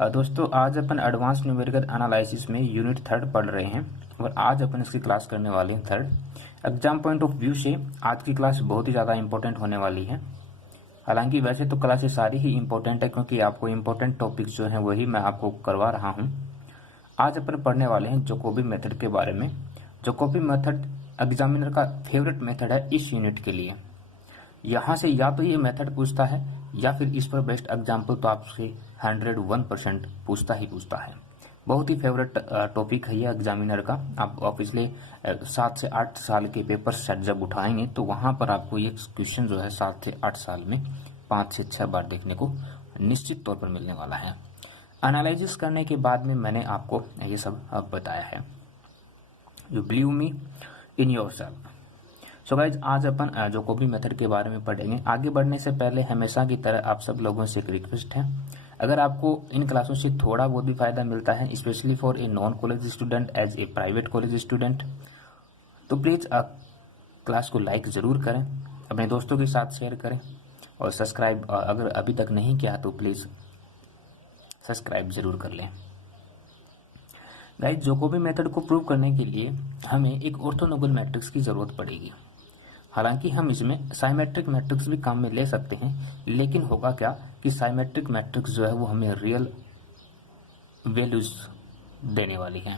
दोस्तों आज अपन advance numerical analysis में यूनिट 3 पढ़ रहे हैं और आज अपन इसकी क्लास करने वाले हैं 3rd। Exam point of view से आज की क्लास बहुत ही ज़्यादा इंपॉर्टेंट होने वाली है। हालांकि वैसे तो क्लासेस सारी ही इंपॉर्टेंट है क्योंकि आपको इंपॉर्टेंट टॉपिक्स जो हैं वही मैं आपको करवा रहा हूँ। आज अपन पढ़ने वाले हैं जैकोबी मेथड के बारे में। जैकोबी मेथड एग्जामिनर का फेवरेट मेथड है इस यूनिट के लिए। यहाँ से या तो ये मेथड पूछता है या फिर इस पर बेस्ट एग्जाम्पल तो आपसे 101% पूछता है। बहुत ही फेवरेट टॉपिक है ये एग्जामिनर का। आप पिछले 7 से 8 साल के पेपर सेट जब उठाएंगे तो वहाँ पर आपको ये क्वेश्चन जो है 7 से 8 साल में 5 से 6 बार देखने को निश्चित तौर पर मिलने वाला है। एनालिसिस करने के बाद में मैंने आपको ये सब बताया है। You believe me in your self. So guys आज अपन जैकोबी मेथड के बारे में पढ़ेंगे। आगे बढ़ने से पहले हमेशा की तरह आप सब लोगों से एक रिक्वेस्ट है, अगर आपको इन क्लासों से थोड़ा बहुत भी फायदा मिलता है, specially for a non college student as a private college student, तो प्लीज़ आप क्लास को लाइक ज़रूर करें, अपने दोस्तों के साथ शेयर करें और सब्सक्राइब अगर अभी तक नहीं किया तो प्लीज़ सब्सक्राइब ज़रूर कर लें। गाइज जैकोबी मेथड को प्रूव करने के लिए हमें एक ऑर्थोनोगल मैट्रिक्स की ज़रूरत पड़ेगी। हालांकि हम इसमें साइमेट्रिक मैट्रिक्स भी काम में ले सकते हैं, लेकिन होगा क्या कि साइमेट्रिक मैट्रिक्स जो है वो हमें रियल वैल्यूज देने वाली है।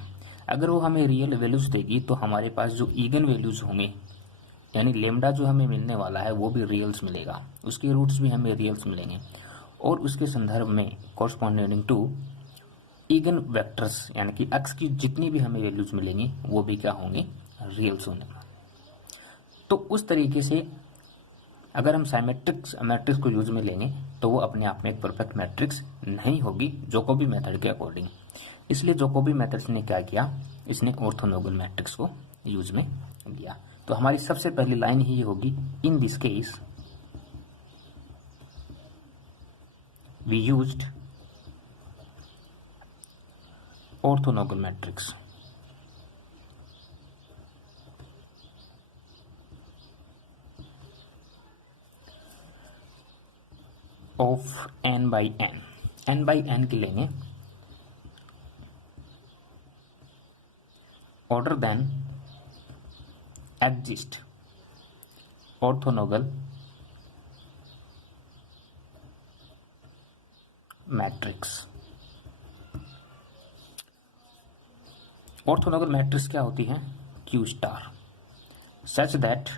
अगर वो हमें रियल वैल्यूज देगी तो हमारे पास जो ईगन वैल्यूज होंगे यानी लेमडा जो हमें मिलने वाला है वो भी रियल्स मिलेगा, उसके रूट्स भी हमें रियल्स मिलेंगे और उसके संदर्भ में कॉरस्पॉन्डिंग टू ईगन वेक्टर्स यानी कि एक्स की जितनी भी हमें वैल्यूज मिलेंगी वो भी क्या होंगे, रियल्स होंगे। तो उस तरीके से अगर हम साइमेट्रिक्स मैट्रिक्स को यूज में लेंगे तो वो अपने आप में एक परफेक्ट मैट्रिक्स नहीं होगी जैकोबी मेथड के अकॉर्डिंग। इसलिए जैकोबी मेथड ने क्या किया, इसने ऑर्थोनोगल मैट्रिक्स को यूज में लिया। तो हमारी सबसे पहली लाइन ही होगी, in this case we used orthogonal matrix of n by n। n by n के लेंगे order then exist orthogonal matrix. Orthogonal matrix क्या होती है, Q स्टार, सच दैट,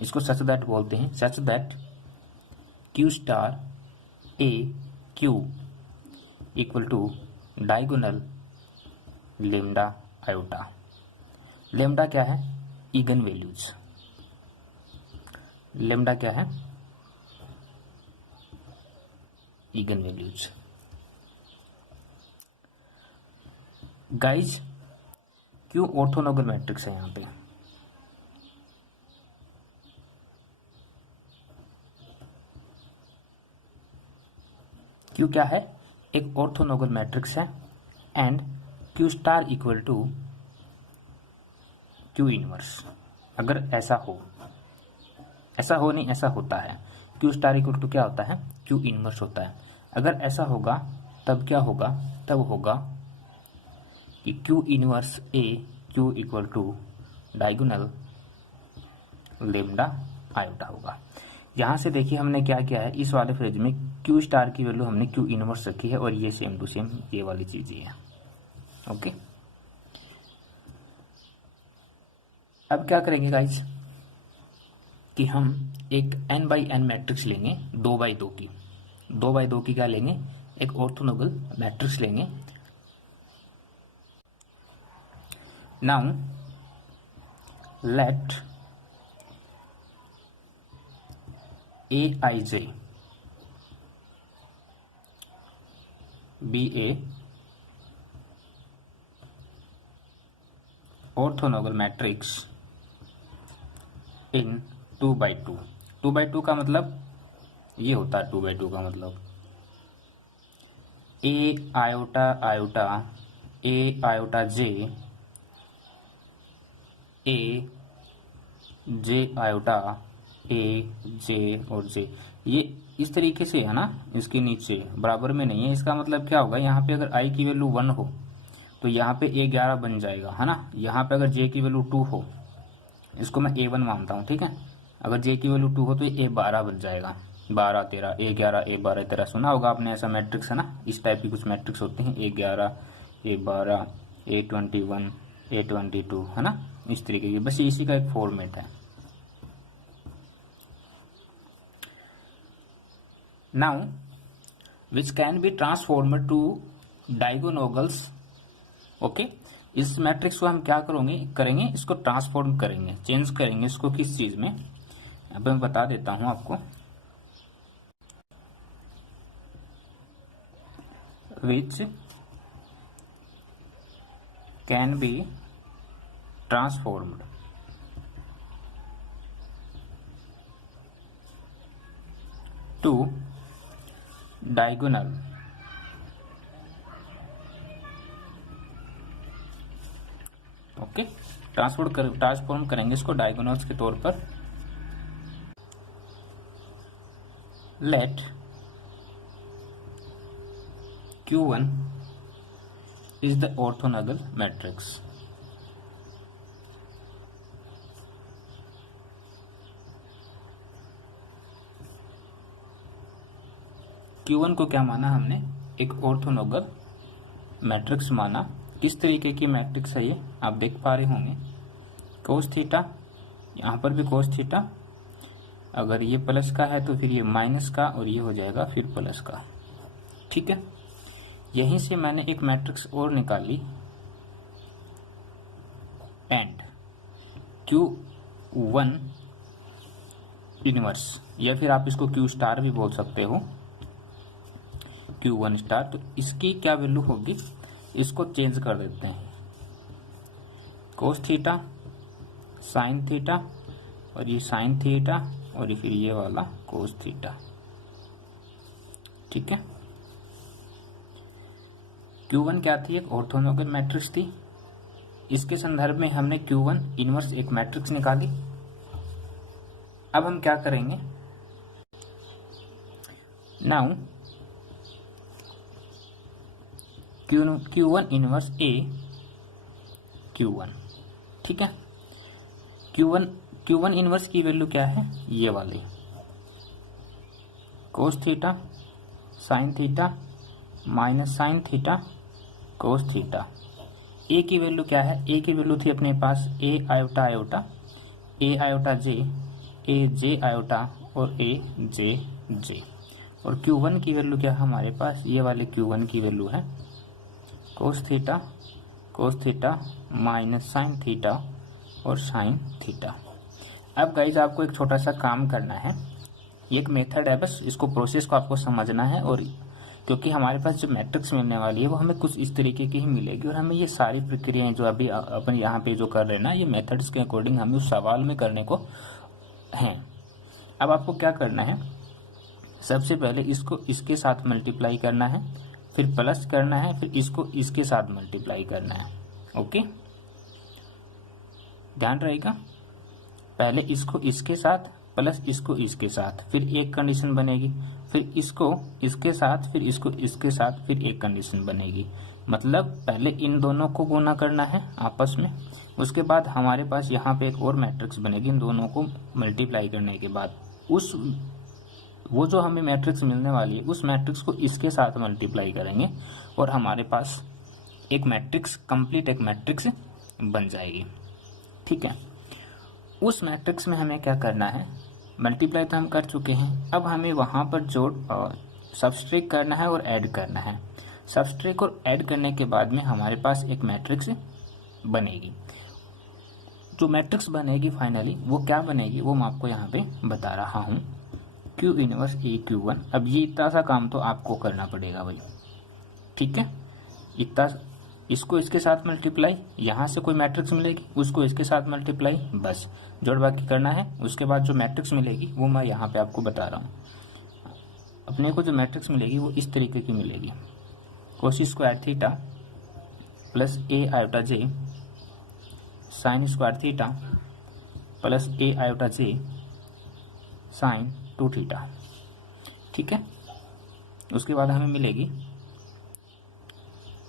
इसको सच दैट बोलते हैं, such that Q star A Q equal to diagonal lambda iota. Lambda क्या है, ईगन वैल्यूज। लेमडा क्या है, ईगन वैल्यूज। गाइज क्यों ऑर्थोनोगल मैट्रिक्स है यहां पे, क्यू क्या है, एक ऑर्थोनोगल मैट्रिक्स है and Q star equal to Q inverse. अगर ऐसा हो, ऐसा हो नहीं, ऐसा होता है, क्यू स्टार इक्वल टू क्या होता है, क्यू इनवर्स होता है। अगर ऐसा होगा तब क्या होगा, तब होगा कि Q inverse A Q equal to diagonal lambda iota होगा। यहां से देखिए हमने क्या किया है, इस वाले फ्रेज में क्यू स्टार की वैल्यू हमने क्यू इनवर्स रखी है और ये सेम टू सेम ये वाली चीज ही है। ओके, अब क्या करेंगे गाइज कि हम एक n by n मैट्रिक्स लेंगे 2x2 की। 2x2 की क्या लेंगे, एक ऑर्थोनोगल मैट्रिक्स लेंगे। Now let Aij be a orthogonal matrix in 2x2। 2x2 का मतलब ये होता है, 2x2 का मतलब a iota iota a iota j a j iota a j और j, ये इस तरीके से है ना, इसके नीचे बराबर में नहीं है। इसका मतलब क्या होगा, यहाँ पे अगर i की वैल्यू 1 हो तो यहाँ पे a11 बन जाएगा, है ना। यहाँ पे अगर j की वैल्यू 2 हो, इसको मैं a1 मानता हूँ, ठीक है। अगर j की वैल्यू 2 हो तो ये a12 बन जाएगा। 12 13 a11 a12 13, सुना होगा आपने ऐसा मैट्रिक्स, है ना। इस टाइप की कुछ मैट्रिक्स होती हैं, a11 a12 a21 a22, है ना, इस तरीके की। बस इसी का एक फॉर्मेट है। Now which can be transformed to diagonals. Okay, इस मैट्रिक्स को हम क्या करेंगे, इसको ट्रांसफॉर्म करेंगे, चेंज करेंगे इसको किस चीज में, अब मैं बता देता हूं आपको। Which can be transformed to diagonal okay, transform करेंगे इसको डायगोनल्स के तौर पर। Let Q1 is the orthogonal matrix. Q1 को क्या माना हमने, एक ऑर्थोनॉगल मैट्रिक्स माना। किस तरीके की मैट्रिक्स है ये, आप देख पा रहे होंगे। कोस थीटा, यहाँ पर भी कोस थीटा, अगर ये प्लस का है तो फिर ये माइनस का, और ये हो जाएगा फिर प्लस का, ठीक है। यहीं से मैंने एक मैट्रिक्स और निकाली, एंड Q1 इनवर्स, या फिर आप इसको Q स्टार भी बोल सकते हो, Q1 स्टार। तो इसकी क्या वैल्यू होगी, इसको चेंज कर देते हैं, कोस थीटा साइन थीटा, और ये साइन थीटा, और फिर ये वाला कोस थीटा, ठीक है। Q1 क्या थी, एक ऑर्थोनॉगल मैट्रिक्स थी। इसके संदर्भ में हमने Q1 इनवर्स एक मैट्रिक्स निकाली। अब हम क्या करेंगे, now Q1 inverse A Q1, ठीक है। Q1 इनवर्स की वैल्यू क्या है, ये वाली, cos theta sin theta minus sin theta cos theta. A की वैल्यू क्या है, ए की वैल्यू थी अपने पास A iota iota, A iota J, A J iota, और ए जे जे। और Q1 की वैल्यू क्या है हमारे पास, ये वाले Q1 की वैल्यू है cos theta minus sin theta और साइन थीटा। अब गाइज आपको एक छोटा सा काम करना है, ये एक मेथड है, बस इसको प्रोसेस को आपको समझना है। और क्योंकि हमारे पास जो मैट्रिक्स मिलने वाली है वो हमें कुछ इस तरीके की ही मिलेगी, और हमें ये सारी प्रक्रियाएं जो अभी अपन यहाँ पे जो कर रहे हैं ना, ये मेथड्स के अकॉर्डिंग हमें उस सवाल में करने को हैं। अब आपको क्या करना है, सबसे पहले इसको इसके साथ मल्टीप्लाई करना है, फिर प्लस करना है, फिर इसको इसके साथ मल्टीप्लाई करना है। ओके, ध्यान रहेगा, पहले इसको इसके साथ प्लस इसको इसके साथ, फिर एक कंडीशन बनेगी, फिर इसको इसके साथ, फिर इसको इसके साथ, फिर एक कंडीशन बनेगी। मतलब पहले इन दोनों को गुना करना है आपस में, उसके बाद हमारे पास यहाँ पे एक और मैट्रिक्स बनेगी इन दोनों को मल्टीप्लाई करने के बाद। वो जो हमें मैट्रिक्स मिलने वाली है उस मैट्रिक्स को इसके साथ मल्टीप्लाई करेंगे, और हमारे पास एक मैट्रिक्स कंप्लीट एक मैट्रिक्स बन जाएगी, ठीक है। उस मैट्रिक्स में हमें क्या करना है, मल्टीप्लाई तो हम कर चुके हैं, अब हमें वहाँ पर जोड़ सबस्ट्रैक्ट करना है और ऐड करना है। सबस्ट्रैक्ट और ऐड करने के बाद में हमारे पास एक मैट्रिक्स बनेगी। जो मैट्रिक्स बनेगी फाइनली वो क्या बनेगी, वो मैं आपको यहाँ पे बता रहा हूँ, Q इनवर्स A Q1। अब ये इतना सा काम तो आपको करना पड़ेगा भाई, ठीक है। इतना, इसको इसके साथ मल्टीप्लाई, यहाँ से कोई मैट्रिक्स मिलेगी उसको इसके साथ मल्टीप्लाई, बस जोड़ बाकी करना है। उसके बाद जो मैट्रिक्स मिलेगी वो मैं यहाँ पे आपको बता रहा हूँ। अपने को जो मैट्रिक्स मिलेगी वो इस तरीके की मिलेगी, cos square theta plus A iota J sine square theta plus A iota J sin 2 theta, ठीक है। उसके बाद हमें मिलेगी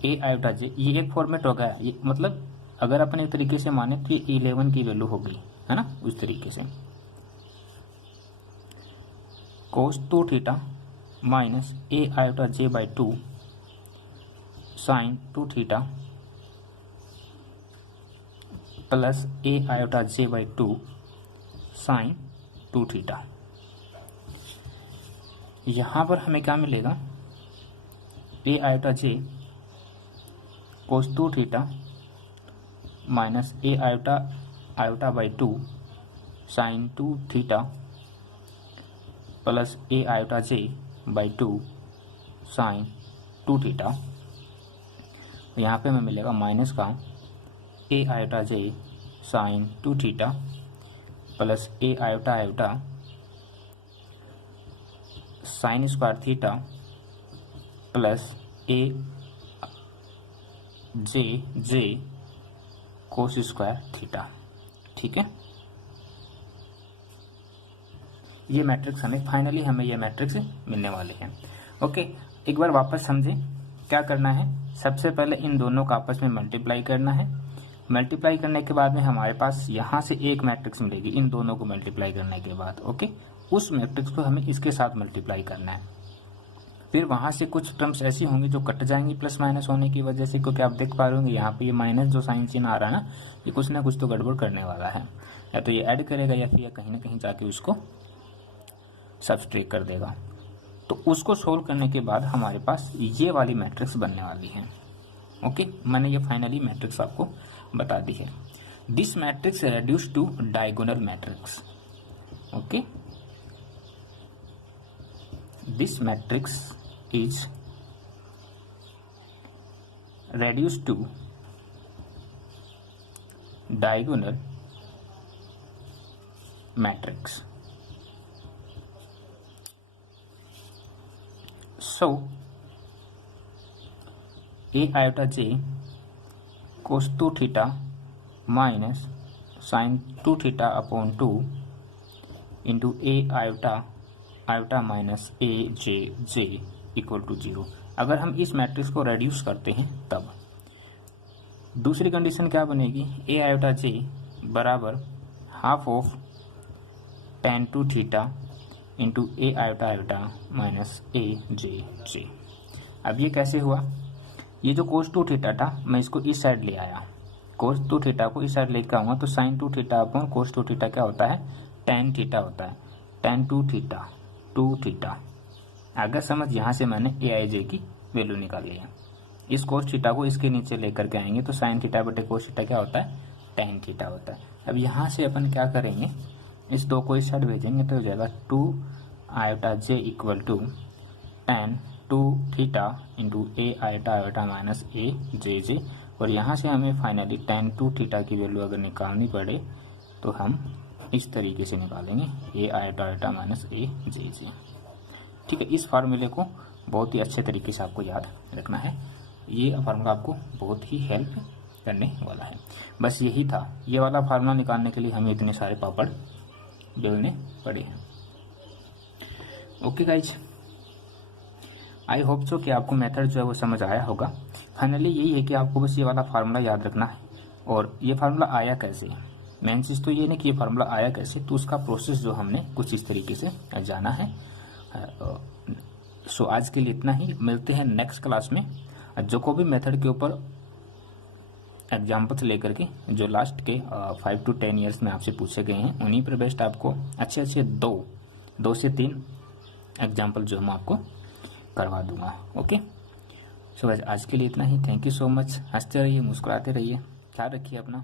ए आयोटा जे, ये एक फॉर्मेट हो गया, ये मतलब अगर अपन एक तरीके से माने तो ये 11 की वैल्यू होगी, है ना, उस तरीके से cos 2 theta minus A iota J by 2 sin 2 theta plus A iota J by 2 sin 2 theta. यहाँ पर हमें क्या मिलेगा, A iota J cos 2 theta minus A iota by 2 sin 2 theta plus A iota J by 2 sin 2 theta. यहाँ पे हमें मिलेगा minus का A iota J sin 2 theta plus A iota sin square theta plus A J cos square theta. ठीक है, ये matrix finally हमें ये मैट्रिक्स मिलने वाले हैं। ओके, एक बार वापस समझें क्या करना है। सबसे पहले इन दोनों का आपस में मल्टीप्लाई करना है। मल्टीप्लाई करने के बाद में हमारे पास यहाँ से एक मैट्रिक्स मिलेगी, इन दोनों को मल्टीप्लाई करने के बाद। ओके, उस मैट्रिक्स को हमें इसके साथ मल्टीप्लाई करना है। फिर वहां से कुछ टर्म्स ऐसी होंगी जो कट जाएंगी प्लस माइनस होने की वजह से, क्योंकि आप देख पा रहे होंगे यहाँ पे ये माइनस जो साइन चिन्ह आ रहा है ना, ये कुछ ना कुछ तो गड़बड़ करने वाला है, या तो ये ऐड करेगा या फिर कहीं ना कहीं जाके उसको सब्सट्रैक्ट कर देगा। तो उसको सोल्व करने के बाद हमारे पास ये वाली मैट्रिक्स बनने वाली है। ओके, मैंने ये फाइनली मैट्रिक्स आपको बता दी है। This matrix reduce to diagonal matrix. Okay, this matrix is reduced to diagonal matrix. So a iota j cos 2 theta minus sin 2 theta upon 2 into a iota minus a j equal to 0। अगर हम इस matrix को reduce करते हैं तब दूसरी condition क्या बनेगी, ए आयोटा जे बराबर half of tan 2 theta into A iota minus A J. अब ये कैसे हुआ, ये जो cos 2 थीटा था मैं इसको इस साइड ले आया, cos 2 थीटा को इस साइड लेकर आऊँगा तो sin 2 theta upon cos 2 theta क्या होता है, tan थीटा होता है, tan 2 थीटा। अगर समझ यहाँ से मैंने ए आई जे की वैल्यू निकाली है, इस कोस थीटा को इसके नीचे लेकर के आएंगे तो साइन थीटा बटे कोस थीटा क्या होता है, टेन थीटा होता है। अब यहाँ से अपन क्या करेंगे, इस दो को इस साइड भेजेंगे तो हो जाएगा 2 iota J equal to tan 2 theta into A iota minus A J. और यहाँ से हमें फाइनली tan 2 थीटा की वैल्यू अगर निकालनी पड़े तो हम इस तरीके से निकालेंगे, ए आयोटा माइनस ए जे। ठीक है, इस फार्मूले को बहुत ही अच्छे तरीके से आपको याद रखना है, ये फार्मूला आपको बहुत ही हेल्प करने वाला है। बस यही था, ये वाला फार्मूला निकालने के लिए हमें इतने सारे पापड़ बेलने पड़े हैं। Okay guys, I hope so कि आपको मेथड जो है वो समझ आया होगा। फाइनली यही है कि आपको बस ये वाला फार्मूला याद रखना है। और ये फार्मूला आया कैसे, मेन चीज़ तो ये नहीं कि ये फार्मूला आया कैसे, तो उसका प्रोसेस जो हमने कुछ इस तरीके से जाना है। सो आज के लिए इतना ही, मिलते हैं नेक्स्ट क्लास में। जो को भी मेथड के ऊपर एग्जाम्पल्स लेकर के जो लास्ट के 5 to 10 ईयर्स में आपसे पूछे गए हैं, उन्हीं पर बेस्ट आपको अच्छे दो से 3 एग्जाम्पल जो हम आपको करवा दूंगा। ओके, सो आज के लिए इतना ही। Thank you so much. हंसते रहिए, मुस्कुराते रहिए, ख्याल रखिए अपना।